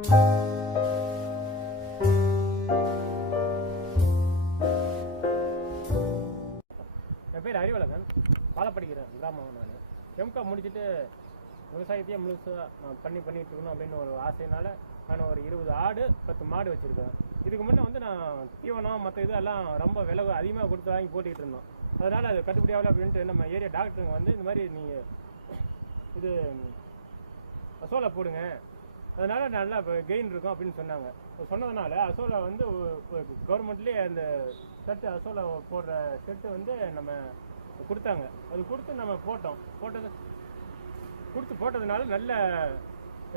என் பேர் அறிவழகன், பாலப்படிக்கிறேன் கிராமம். நான் எம்கா முடிச்சுட்டு விவசாயத்தையே முழுசாக பண்ணிட்டு இருக்கணும் அப்படின்னு ஒரு ஆசையினால நான் ஒரு 20 ஆடு 10 மாடு வச்சுருக்கேன். இதுக்கு முன்னே வந்து நான் தீவனம் மற்ற இதெல்லாம் ரொம்ப விலை அதிகமாக கொடுத்து வாங்கி போட்டுக்கிட்டு இருந்தோம். அதனால் அது கட்டுப்படியாகல அப்படின்ட்டு நம்ம ஏரியா டாக்டருங்க வந்து இந்த மாதிரி நீங்கள் இது அசோலா போடுங்க, அதனால நல்லா கெயின் இருக்கும் அப்படின்னு சொன்னாங்க. சொன்னதுனால அசோலா வந்து கவர்மெண்ட்லேயே அந்த செட்டு அசோலா போடுற செட்டு வந்து நம்ம கொடுத்தாங்க. அது கொடுத்து நம்ம போட்டதுனால நல்ல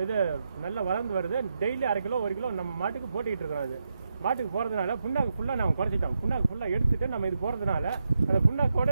இது நல்லா வளர்ந்து வருது. டெய்லி 1/2 கிலோ 1 கிலோ நம்ம மாட்டுக்கு போட்டுக்கிட்டு இருக்கோம். அது மாட்டுக்கு போகிறதுனால புண்ணாக்கு ஃபுல்லாக நம்ம குறைச்சிட்டோம். புண்ணாக்கு ஃபுல்லாக எடுத்துட்டு நம்ம இது போகிறதுனால அந்த புண்ணாக்கோட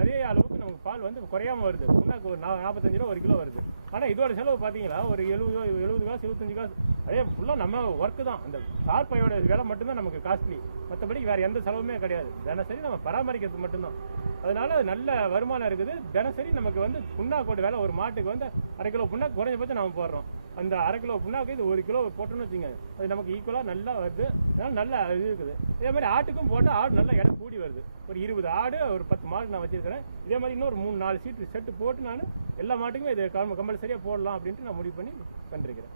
அதே அளவுக்கு நமக்கு பால் வந்து குறையாமல் வருது. புண்ணாக்கு ஒரு 45 ரூபா 1 கிலோ வருது. ஆனால் இதோட செலவு பார்த்தீங்களா ஒரு 70 காசு 75 காசு. அதே ஃபுல்லாக நம்ம ஒர்க்கு தான். அந்த தார்பையோட விலை மட்டும்தான் நமக்கு காஸ்ட்லி, மற்றபடி வேறு எந்த செலவுமே கிடையாது. தினசரி நம்ம பராமரிக்கிறது மட்டும்தான். அதனால நல்ல வருமானம் இருக்குது. தினசரி நமக்கு வந்து புண்ணாக்கோட விலை ஒரு மாட்டுக்கு வந்து 1/2 கிலோ புண்ணாக்கு குறைஞ்சபட்சம் நம்ம போடுறோம். அந்த 1/2 கிலோ புண்ணாக்கு இது 1 கிலோ போட்டோன்னு வச்சுங்க, அது நமக்கு ஈக்குவலாக நல்லா வருது. அதனால நல்ல இது இருக்குது. இதே மாதிரி ஆட்டுக்கும் போட்டால் ஆடு நல்லா இடம் கூடி வருது. ஒரு 20 ஆடு ஒரு 10 மாடு நான் வச்சிருக்கிறேன். இதே மாதிரி இன்னொரு 3-4 செட்டு போட்டு நான் எல்லா மாட்டுக்கும் இது கம்பல்சரியாக போடலாம் அப்படின்ட்டு நான் முடிவு பண்ணி பண்ணிருக்கிறேன்.